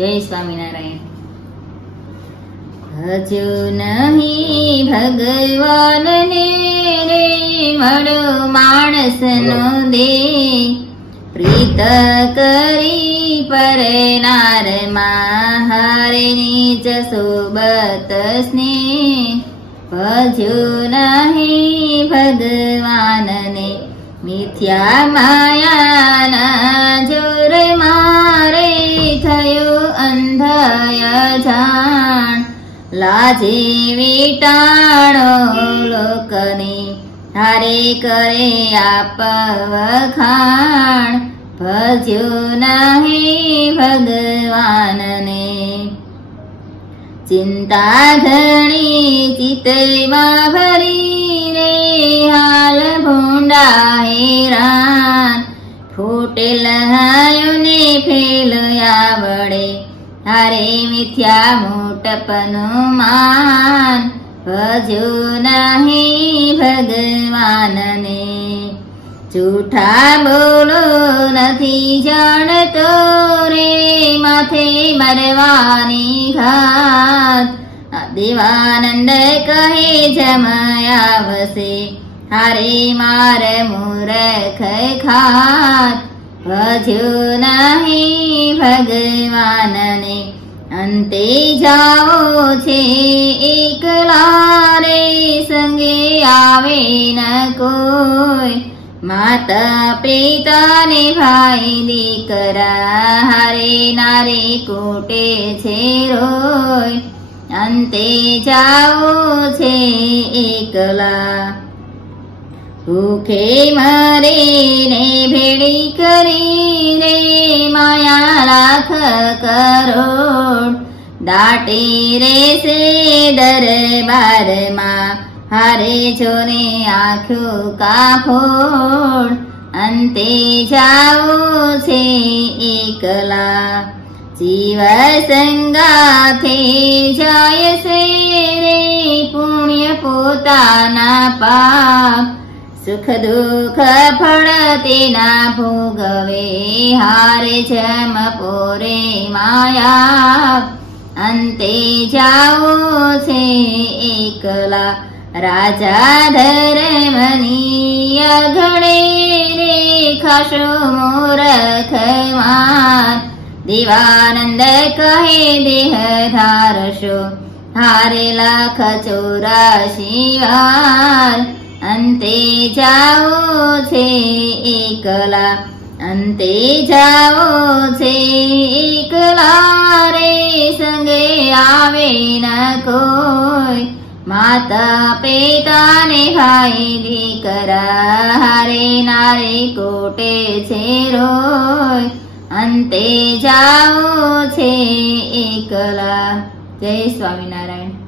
જય સ્વામિનારાયણ। હજુ નહીં ભગવાનને રે મળ્યો માણસનો દેહ, પ્રીત કરી પરનારમાં હારે નીચ સોબત સ્નેહ। ભજુ નહીં ભગવાનને મિથ્યા માયાના જોર મારે થયો અંધય જાણ। લાજે વીટાણો લોકની હારે કરે આપ વખાણ। ભજ્યો નહીં ભગવાનને ચિંતા ઘણી ચિત્તમાં ભરી રે હાલ ભૂંડા હેરાન। ફૂટેલ હાયોને ફેલયા વડે હારે મિથ્યા મોટપનું માન। ભજ્યો નહીં ભગવાનને જૂઠા બોલો નથી જાણતો રે માથે મરવાની ઘાત। દેવાનંદ કહે જમાયાવશે હારે માર મૂરખ ખાત। ભજ્યો નહીં ભગવાનને અંતે જાઓ છે એકલા રે સંગે આવે ન કોઈ। માતા પિતાને ભાઈ દીકરા હારે નારે કોટે છે રોય। અંતે જાઓ છે એકલા ભૂખે મરે ને ભેળી કરીને માયા લાખ કરોડ। દાટે રેસે દરબારમાં હારે જોને આંખો કાફોડ। અંતે જાઓ છે એકલા જીવ સંગાથે જાય છે રે પુણ્ય પોતાના પાપ। સુખ દુઃખ ફળ તેના ભોગવે હારે જમ પોરે માયા। અંતે જાઓ છે એકલા રાજા ધર્મની અઘણે રે ખાશો મૂરખ માત। દેવાનંદ કહે દેહ ધારશો હારે લાખ 84 વાર। અંતે જાઓ છે એકલા અંતે જાઓ છે એકલા રે સંગે આવે ન કોઈ। માતા પિતાને ભાઈ દીકરા હારે નારે કોટે છે રોય। અંતે જાઓ છે એકલા। જય સ્વામિનારાયણ।